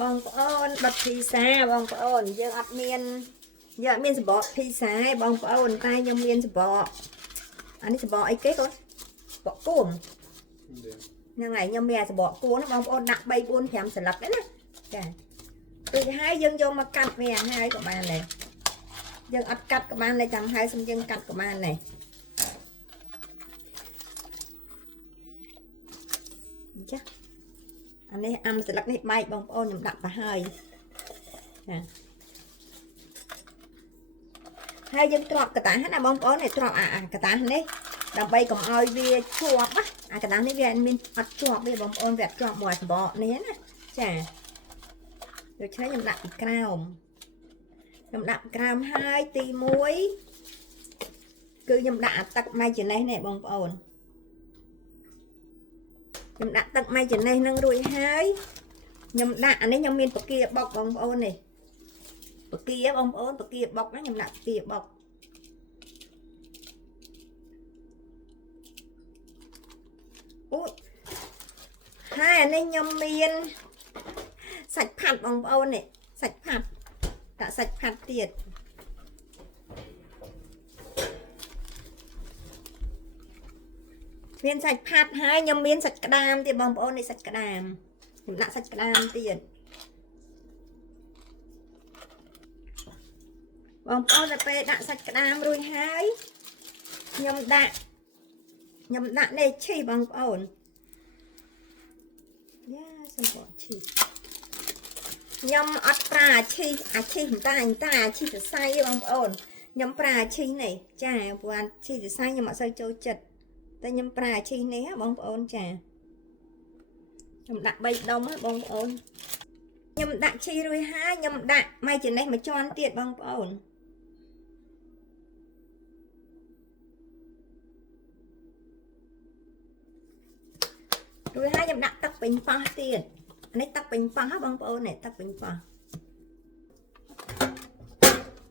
បងប្អូនបិទភីសាបងប្អូនយើងអត់មានសម្បកភីសាឯងបងប្អូនតែខ្ញុំមានសម្បកអានេះសម្បកអីគេកូនសម្បកគួងហ្នឹងហើយខ្ញុំមានសម្បកគួងបងប្អូនដាក់3 4 5សន្លឹកហ្នឹងណាចាពេលហើយយើងយកមកកាត់វាហើយក៏បានដែរយើងអត់កាត់ក៏បានដែរចាំហើយសុំយើងកាត់ក៏បានដែរចាអានេះអាំស្លឹកនេះបែកបងប្អូនខ្ញុំដាក់ទៅហើយចាហើយយើងទ្រាប់កតាស់ណាបងប្អូននេះទ្រាប់អាកតាស់នេះដើម្បីកុំឲ្យវាជាប់អាកតាស់នេះវាមានអត់ជាប់ទេបងប្អូនវាអត់ជាប់មួយសម្បកនេះណាចាដូច្នេះខ្ញុំដាក់ពីក្រោមហើយទី1គឺខ្ញុំដាក់ទឹកម៉ាយ៉ូណេសនេះបងប្អូនខ្ញុំដាក់ទឹកម៉ាយ៉ូណេសនឹងរួចហើយខ្ញុំដាក់អានេះខ្ញុំមានបកាបុកបងប្អូននេះបកាបងប្អូនបកាបុកណាខ្ញុំដាក់បកាបុកអូយហើយអានេះខ្ញុំមានសាច់ផាត់បងប្អូននេះសាច់ផាត់ដាក់សាច់ផាត់ទៀតមានសាច់ផាត់ហើយខ្ញុំមានសាច់ក្តាមទៀតបងប្អូននេះសាច់ក្តាមខ្ញុំដាក់សាច់ក្តាមទៀតបងប្អូនទៅពេលដាក់សាច់ក្តាមរួចហើយខ្ញុំដាក់នេះឈីបងប្អូនយ៉ាសំបកឈីខ្ញុំអត់ប្រើអាឈីតែអាឈីសរសៃបងប្អូនខ្ញុំប្រើអាឈីនេះចាព្រោះអាឈីសរសៃខ្ញុំអត់សូវចូលចិត្តតែខ្ញុំប្រើអាឈីនេះបងប្អូនចាខ្ញុំដាក់3ដុំហ្នឹងបងប្អូនខ្ញុំដាក់ឈីរួចហើយខ្ញុំដាក់ម៉ាយ៉ូណេសមួយជាន់ទៀតបងប្អូនរួចហើយខ្ញុំដាក់ទឹកពេញប៉ោះទៀតនេះទឹកពេញប៉ោះបងប្អូននេះទឹកពេញប៉ោះ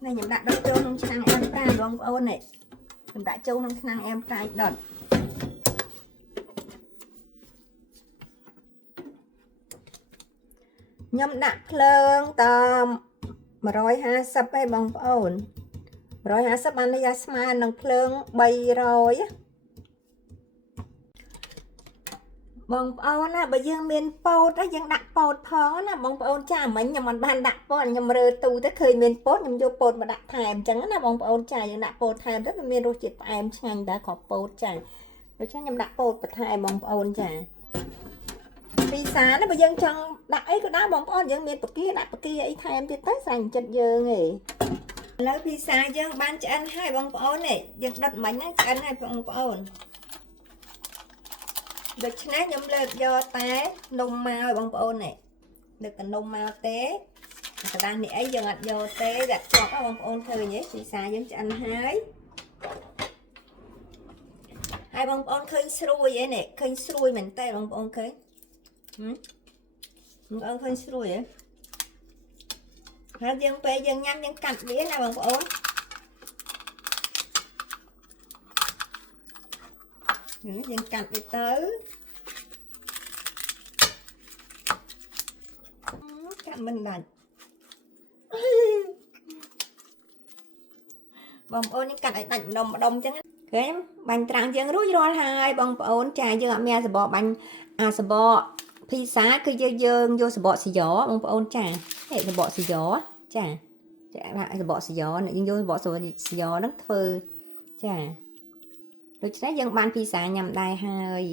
នេះខ្ញុំដាក់ដុតចូលក្នុងឆ្នាំងអែមប្រាបងប្អូននេះខ្ញុំដាក់ចូលក្នុងឆ្នាំងអែមប្រាដុតខ្ញុំដាក់ភ្លើងតាម150ឯងបងប្អូន150បានន័យថាស្មើនឹងភ្លើង300បងប្អូនណាបើយើងមានពោតយើងដាក់ពោតផងណាបងប្អូនចាមិញខ្ញុំមិនបានដាក់ពោតខ្ញុំរើទូទៅឃើញមានពោតខ្ញុំយកពោតមកដាក់ថែមអញ្ចឹងណាបងប្អូនចាយើងដាក់ពោតថែមទៅវាមានរសជាតិផ្អែមឆ្ងាញ់ដែរគ្រាប់ពោតចាដូច្នេះខ្ញុំដាក់ពោតបន្ថែមបងប្អូនចាពីសាណាបើយើងចង់ដាក់អីក៏ដាក់បងប្អូនយើងមានបកាដាក់បកាអីថែមទៀតទៅស្រាញ់ចិត្តយើងឯងឥឡូវពីសាយើងបានឆ្អិនហើយបងប្អូននេះយើងដុតមិញហ្នឹងឆ្អិនហើយបងប្អូនដូច្នេះខ្ញុំលើកយកតែនំមកឲ្យបងប្អូននេះលើកតែនំមកទេកដាស់នេះអីយើងអត់យកទេដាក់ជាប់បងប្អូនឃើញទេពីសាយើងឆ្អិនហើយបងប្អូនឃើញស្រួយឯនេះឃើញស្រួយមែនតើបងប្អូនឃើញបងប្អូនឃើញស្រួយហ៎ហើយយើងពេលយើងញ៉ាំយើងកាត់វាណាបងប្អូនយើងកាត់វាទៅកាត់មិនដាច់បងប្អូនយើងកាត់ឲ្យដាច់ម្ដុំអញ្ចឹងឃើញបាញ់ត្រាំងយើងរួចរាល់ហើយបងប្អូនចាយើងអត់មានសបកបាញ់សបកភីសាគឺយើងយកសបកសយ៉បងប្អូនចាសបកសយ៉ចាដាក់សបកសយ៉យើងយកសបកសយ៉ហ្នឹងធ្វើចាដូច្នេះយើងបានភីសាញ៉ាំដែរហើយ